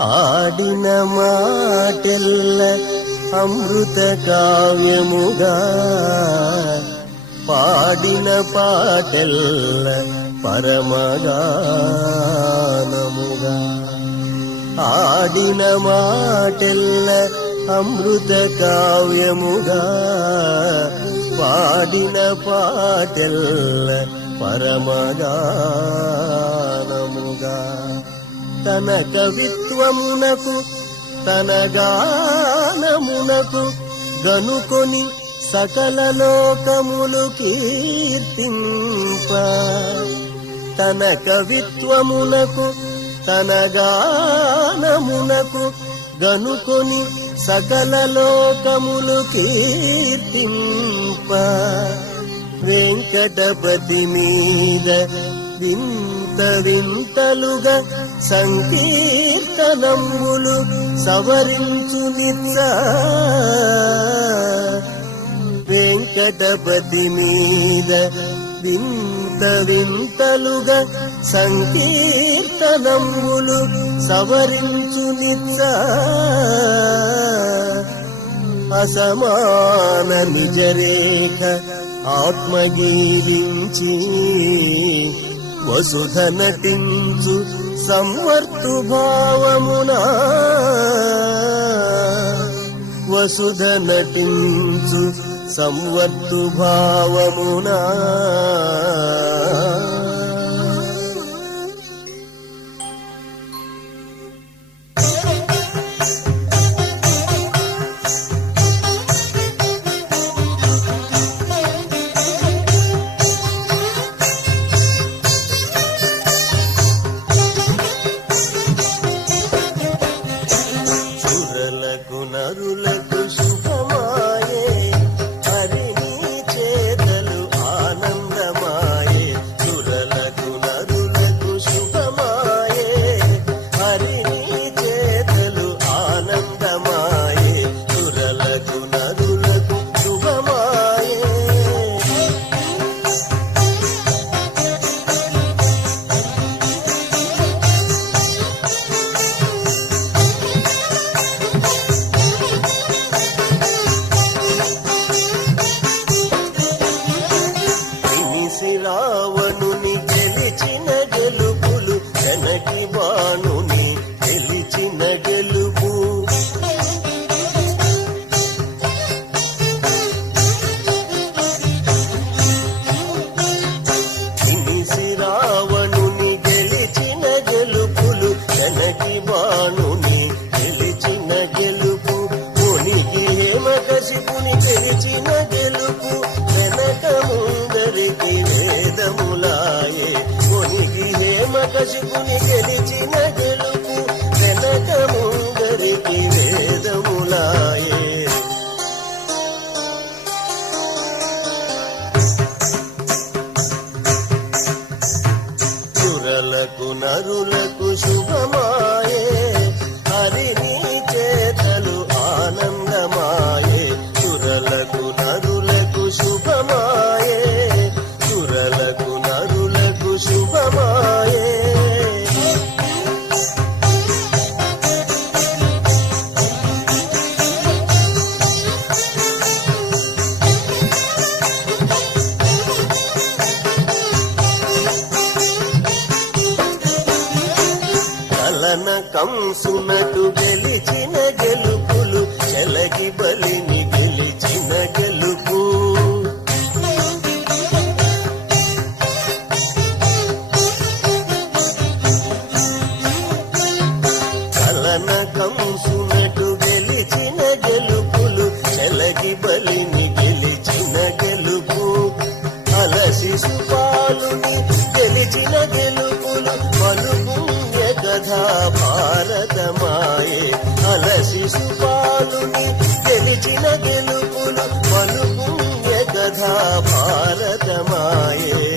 ఆడిన మాటెల్ల అమృత కావ్యముగా పాడిన పాటెల్ల పరమగానముగా. ఆడిన మాటెల్ల అమృత కావ్యముగా పాడిన పాటెల్ల పరమగానముగా. తన కవిత్వమునకు తన గానమునకు గనుకొని సకల లోకములు కీర్తింప. తన కవిత్వమునకు తన గానమునకు గనుకొని సకల లోకములు కీర్తింప. వెంకటపతి మీద వింత వింతలుగా సంకీర్తనములు సవరించు నిత్స. వెంకటపతి మీద వింత వింతలుగా సంకీర్తనములు సవరించు నిత్స. అసమాన నిజరేఖ ఆత్మగీరించి వసుధ టించు సంవర్తు భావమునా. వసుధ టించు సంవర్తు భావమునా. good. জীবন కంసునటు గెలిచిన గెలుపులు చెలగి బలిని గెలిచిన గెలుపు. కలన కంసున కథా భారతమాయే అలసి సుపాలుని గెలిచిన గెలుపులు పలుపు కథా భారతమాయే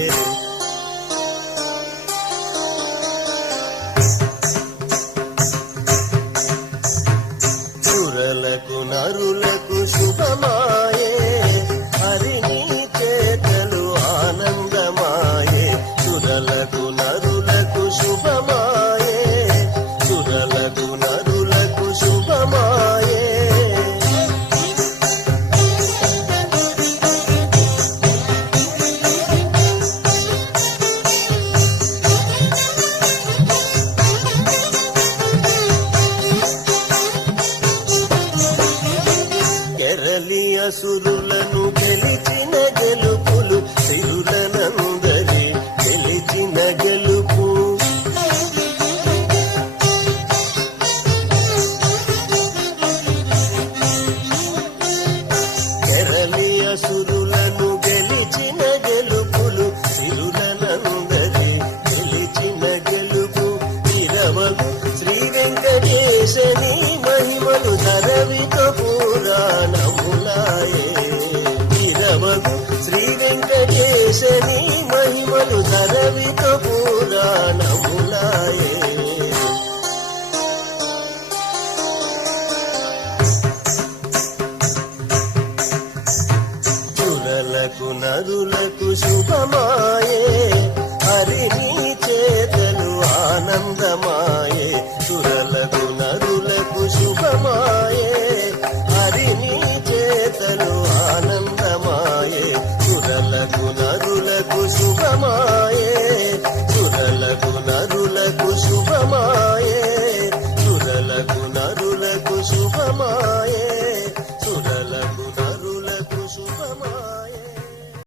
శత్రువులను గెలిచిన గెలుపులు